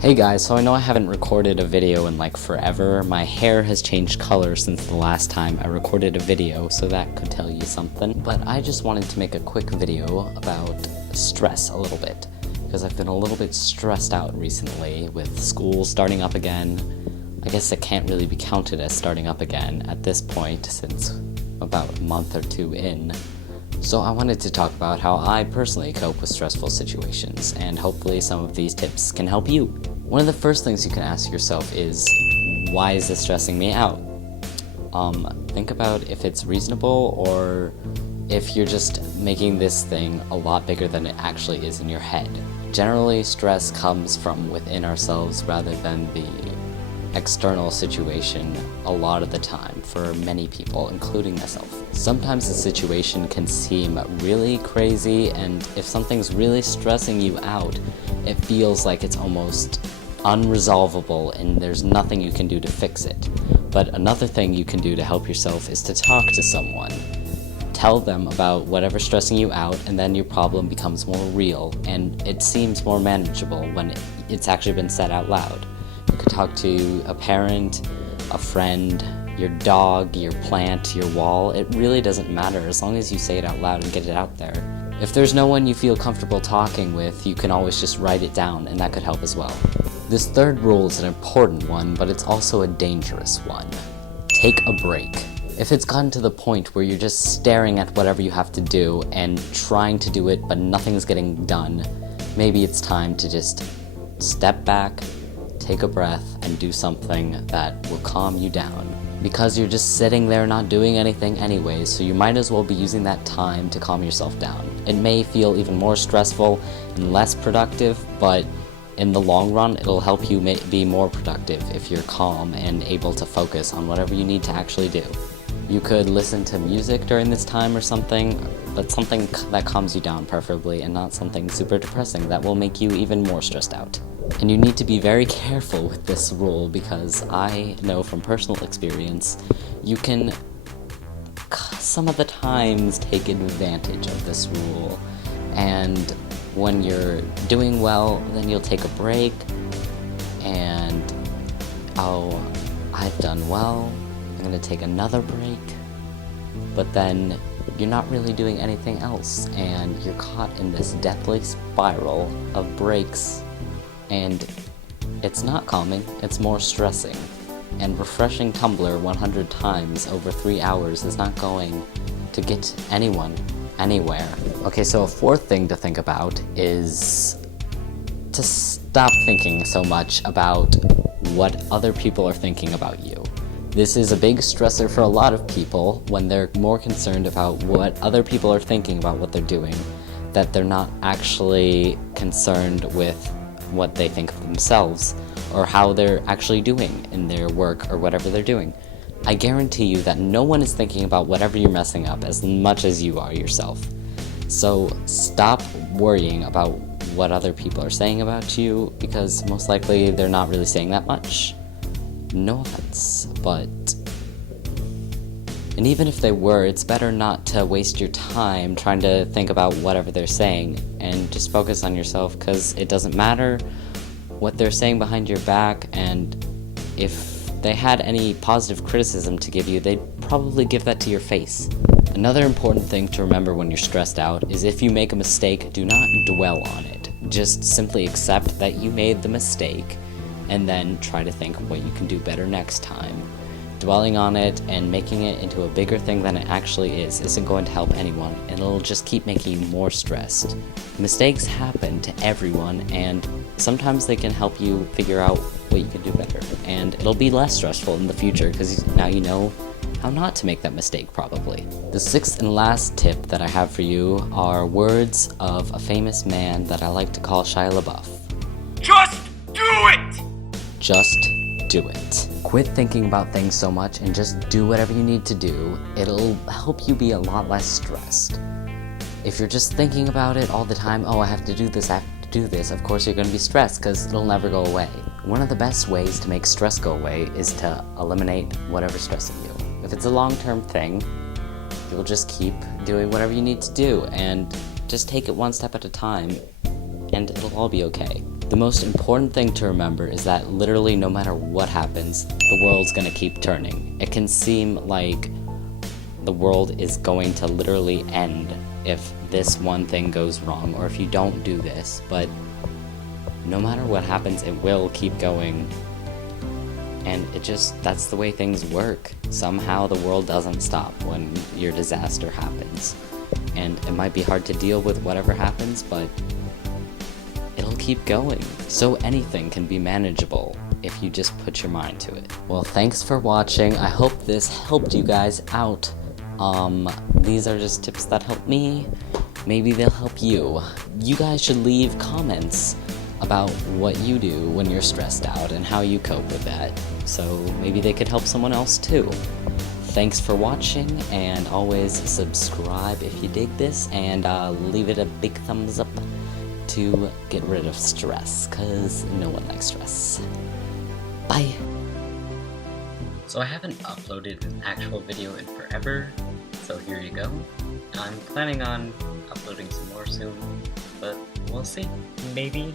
Hey guys, so I know I haven't recorded a video in like forever. My hair has changed color since the last time I recorded a video, so that could tell you something. But I just wanted to make a quick video about stress a little bit, because I've been a little bit stressed out recently with school starting up again. I guess it can't really be counted as starting up again at this point since about a month or two in. So I wanted to talk about how I personally cope with stressful situations, and hopefully some of these tips can help you. One of the first things you can ask yourself is, why is this stressing me out? Think about if it's reasonable or if you're just making this thing a lot bigger than it actually is in your head. Generally, stress comes from within ourselves rather than the external situation a lot of the time for many people, including myself. Sometimes the situation can seem really crazy, and if something's really stressing you out, it feels like it's almost unresolvable and there's nothing you can do to fix it. But another thing you can do to help yourself is to talk to someone. Tell them about whatever's stressing you out, and then your problem becomes more real and it seems more manageable when it's actually been said out loud. You could talk to a parent, a friend, your dog, your plant, your wall. It really doesn't matter as long as you say it out loud and get it out there. If there's no one you feel comfortable talking with, you can always just write it down, and that could help as well. This third rule is an important one, but it's also a dangerous one. Take a break. If it's gotten to the point where you're just staring at whatever you have to do and trying to do it but nothing's getting done, maybe it's time to just step back, take a breath, and do something that will calm you down. Because you're just sitting there not doing anything anyway, so you might as well be using that time to calm yourself down. It may feel even more stressful and less productive, but in the long run, it'll help you be more productive if you're calm and able to focus on whatever you need to actually do. You could listen to music during this time or something, but something that calms you down preferably, and not something super depressing that will make you even more stressed out. And you need to be very careful with this rule, because I know from personal experience, you can some of the times take advantage of this rule. And when you're doing well, then you'll take a break and, oh, I've done well, I'm gonna take another break. But then you're not really doing anything else, and you're caught in this deathly spiral of breaks. And it's not calming, it's more stressing. And refreshing Tumblr 100 times over 3 hours is not going to get anyone anywhere. Okay, so a fourth thing to think about is to stop thinking so much about what other people are thinking about you. This is a big stressor for a lot of people when they're more concerned about what other people are thinking about what they're doing, that they're not actually concerned with what they think of themselves or how they're actually doing in their work or whatever they're doing. I guarantee you that no one is thinking about whatever you're messing up as much as you are yourself. So stop worrying about what other people are saying about you, because most likely they're not really saying that much. No offense, but... And even if they were, it's better not to waste your time trying to think about whatever they're saying, and just focus on yourself, because it doesn't matter what they're saying behind your back, and if they had any positive criticism to give you, they'd probably give that to your face. Another important thing to remember when you're stressed out is if you make a mistake, do not dwell on it. Just simply accept that you made the mistake, and then try to think what you can do better next time. Dwelling on it and making it into a bigger thing than it actually is isn't going to help anyone, and it'll just keep making you more stressed. Mistakes happen to everyone, and sometimes they can help you figure out what you can do better. And it'll be less stressful in the future, because now you know how not to make that mistake, probably. The sixth and last tip that I have for you are words of a famous man that I like to call Shia LaBeouf. Just do it! Just do it. Quit thinking about things so much and just do whatever you need to do. It'll help you be a lot less stressed. If you're just thinking about it all the time, oh, I have to do this, I have to do this, of course you're going to be stressed, because it'll never go away. One of the best ways to make stress go away is to eliminate whatever's stressing you. If it's a long-term thing, you'll just keep doing whatever you need to do, and just take it one step at a time, and it'll all be okay. The most important thing to remember is that literally no matter what happens, the world's gonna keep turning. It can seem like the world is going to literally end if this one thing goes wrong or if you don't do this, but no matter what happens, it will keep going. And that's the way things work. Somehow the world doesn't stop when your disaster happens. And it might be hard to deal with whatever happens, but it'll keep going. So anything can be manageable if you just put your mind to it. Well, thanks for watching. I hope this helped you guys out. These are just tips that help me. Maybe they'll help you. You guys should leave comments about what you do when you're stressed out and how you cope with that. So maybe they could help someone else too. Thanks for watching, and always subscribe if you dig this, and leave it a big thumbs up to get rid of stress, cause no one likes stress. Bye! So I haven't uploaded an actual video in forever, so here you go. I'm planning on uploading some more soon, but we'll see. Maybe.